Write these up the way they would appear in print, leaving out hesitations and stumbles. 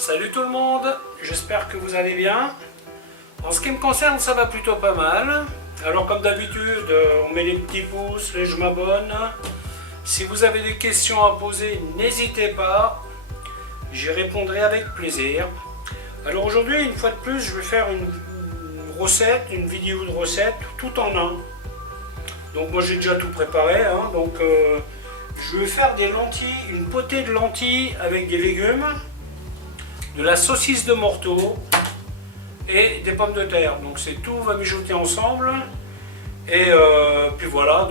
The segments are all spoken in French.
Salut tout le monde, j'espère que vous allez bien. En ce qui me concerne, ça va plutôt pas mal. Alors comme d'habitude, on met les petits pouces, les je m'abonne. Si vous avez des questions à poser, n'hésitez pas. J'y répondrai avec plaisir. Alors aujourd'hui, une fois de plus, je vais faire une recette, une vidéo de recette, tout en un. Donc moi j'ai déjà tout préparé. Je vais faire des lentilles, une potée de lentilles avec des légumes, de la saucisse de morteau et des pommes de terre. Donc c'est tout va mijoter ensemble. Et puis voilà,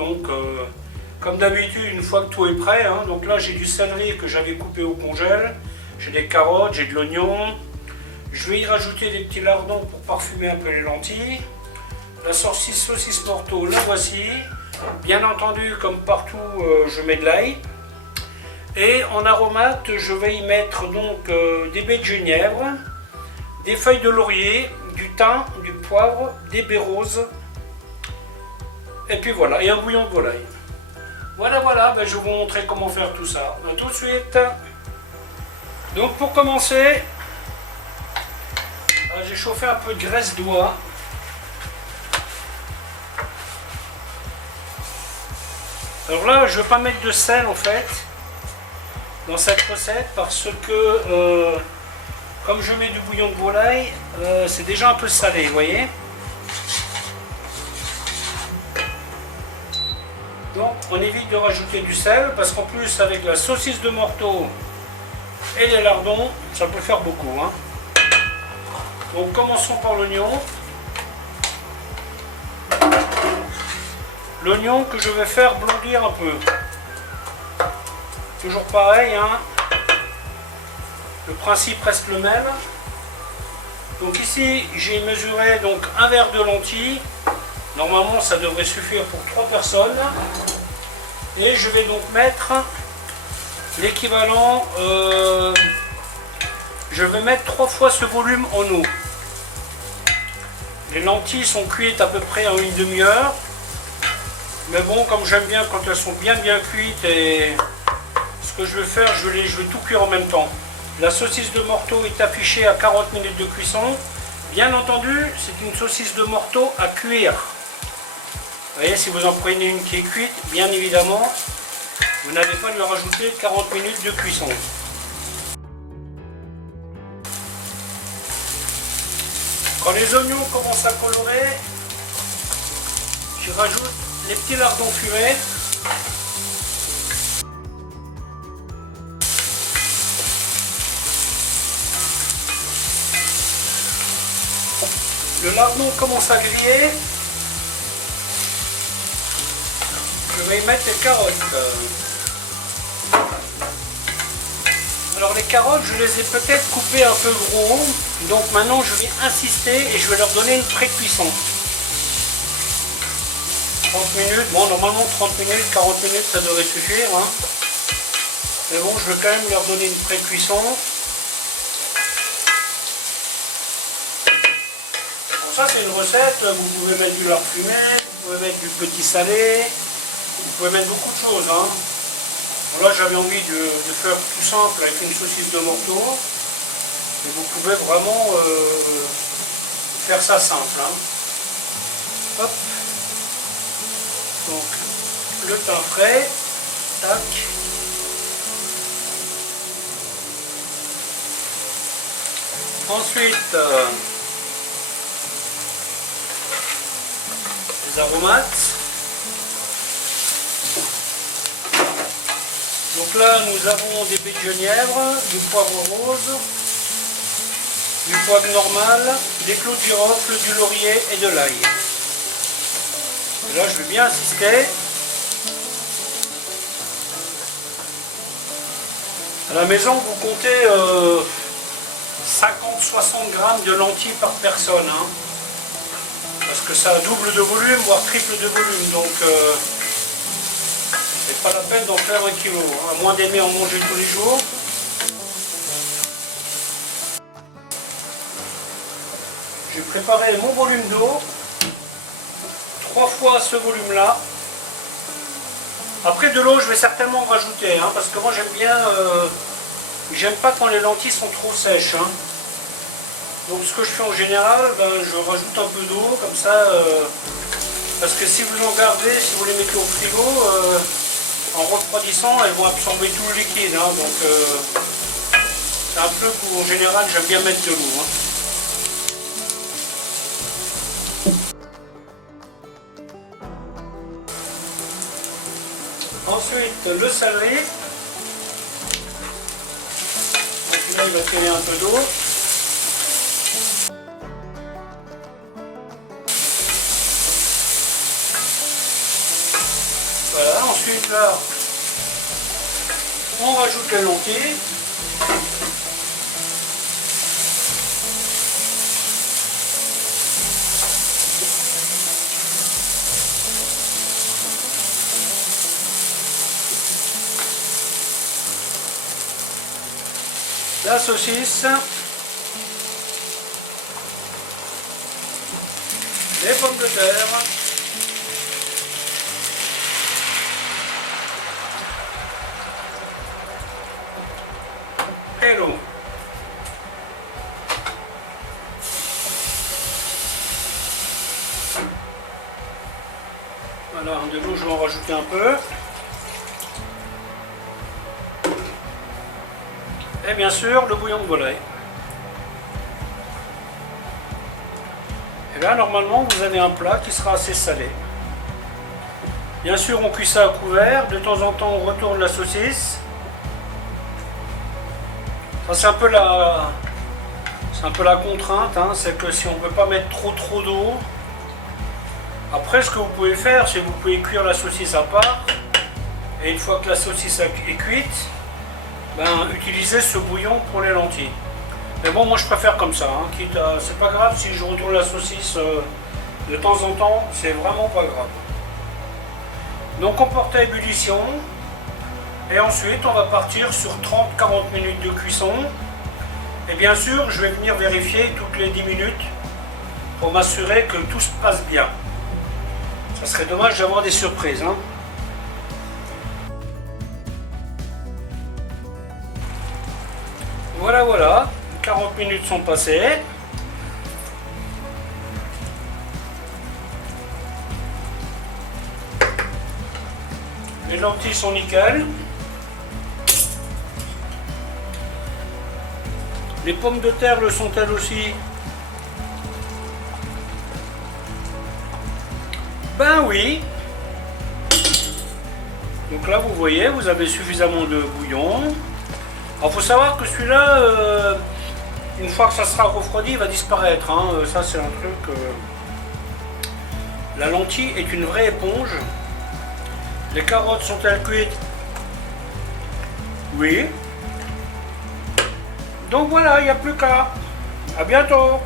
comme d'habitude, une fois que tout est prêt, donc là j'ai du céleri que j'avais coupé au congèle, j'ai des carottes, j'ai de l'oignon. Je vais y rajouter des petits lardons pour parfumer un peu les lentilles. La saucisse morteau, la voici. Bien entendu, comme partout, je mets de l'ail. Et en aromate, je vais y mettre donc des baies de genièvre, des feuilles de laurier, du thym, du poivre, des baies roses. Et puis voilà, et un bouillon de volaille. Voilà, je vais vous montrer comment faire tout ça. A tout de suite. Donc pour commencer, j'ai chauffé un peu de graisse d'oie. Alors là, je ne vais pas mettre de sel en fait dans cette recette parce que comme je mets du bouillon de volaille, c'est déjà un peu salé, vous voyez. Donc on évite de rajouter du sel parce qu'en plus avec la saucisse de morteau et les lardons, ça peut faire beaucoup. Donc commençons par l'oignon. L'oignon que je vais faire blondir un peu. Toujours pareil, le principe reste le même. Donc ici j'ai mesuré donc un verre de lentilles. Normalement ça devrait suffire pour 3 personnes. Et je vais donc mettre l'équivalent, je vais mettre 3 fois ce volume en eau. Les lentilles sont cuites à peu près en une demi-heure. Mais bon, comme j'aime bien quand elles sont bien cuites, et ce que je vais faire, je vais tout cuire en même temps. La saucisse de morteau est affichée à 40 minutes de cuisson. Bien entendu, c'est une saucisse de morteau à cuire. Vous voyez, si vous en prenez une qui est cuite, bien évidemment, vous n'allez pas lui rajouter 40 minutes de cuisson. Quand les oignons commencent à colorer, je rajoute les petits lardons fumés. Le lardon commence à griller. Je vais y mettre les carottes. Alors les carottes, je les ai peut-être coupées un peu gros. Donc maintenant je vais insister et je vais leur donner une pré-cuisson. 30 minutes, bon normalement 30 minutes, 40 minutes ça devrait suffire. Mais bon, je vais quand même leur donner une pré-cuisson. Bon, ça c'est une recette, vous pouvez mettre du lard fumé, vous pouvez mettre du petit salé, vous pouvez mettre beaucoup de choses. Bon, là j'avais envie de faire tout simple avec une saucisse de morteau. Mais vous pouvez vraiment faire ça simple. Hop. Donc le thym frais, tac. Ensuite les aromates. Donc là nous avons des baies de genièvre, du poivre rose, du poivre normal, des clous de girofle, du laurier et de l'ail. Là, je vais bien insister. À la maison, vous comptez 50-60 grammes de lentilles par personne. Parce que ça double de volume, voire triple de volume. Donc, c'est pas la peine d'en faire 1 kilo. À moins d'aimer en manger tous les jours. J'ai préparé mon volume d'eau. 3 fois ce volume là. Après de l'eau je vais certainement en rajouter parce que moi j'aime bien J'aime pas quand les lentilles sont trop sèches. Hein. Donc ce que je fais en général, ben, je rajoute un peu d'eau comme ça. Parce que si vous en gardez, si vous les mettez au frigo, en refroidissant, elles vont absorber tout le liquide. Hein. Donc c'est un peu où en général j'aime bien mettre de l'eau. Hein. Ensuite, le céleri. Donc là, il va tenir un peu d'eau. Voilà, ensuite là, on rajoute les lentilles. La saucisse, les pommes de terre, et l'eau. Voilà, de l'eau, je vais en rajouter un peu. Et bien sûr, le bouillon de volaille. Et là, normalement, vous avez un plat qui sera assez salé. Bien sûr, on cuit ça à couvert. De temps en temps, on retourne la saucisse. Ça, c'est un peu la contrainte. Hein, c'est que si on ne veut pas mettre trop d'eau. Après, ce que vous pouvez faire, c'est que vous pouvez cuire la saucisse à part. Et une fois que la saucisse est cuite, ben, utilisez ce bouillon pour les lentilles. Mais bon, moi je préfère comme ça, hein, c'est pas grave si je retourne la saucisse de temps en temps, c'est vraiment pas grave. Donc on porte à ébullition, et ensuite on va partir sur 30-40 minutes de cuisson. Et bien sûr, je vais venir vérifier toutes les 10 minutes pour m'assurer que tout se passe bien. Ça serait dommage d'avoir des surprises. Hein. Voilà, 40 minutes sont passées. Les lentilles sont nickel. Les pommes de terre le sont elles aussi. Ben oui. Donc là vous voyez, vous avez suffisamment de bouillon. Alors, faut savoir que celui-là, une fois que ça sera refroidi, il va disparaître. Hein. Ça, c'est un truc. La lentille est une vraie éponge. Les carottes sont-elles cuites? Oui. Donc voilà, il n'y a plus qu'à. À bientôt.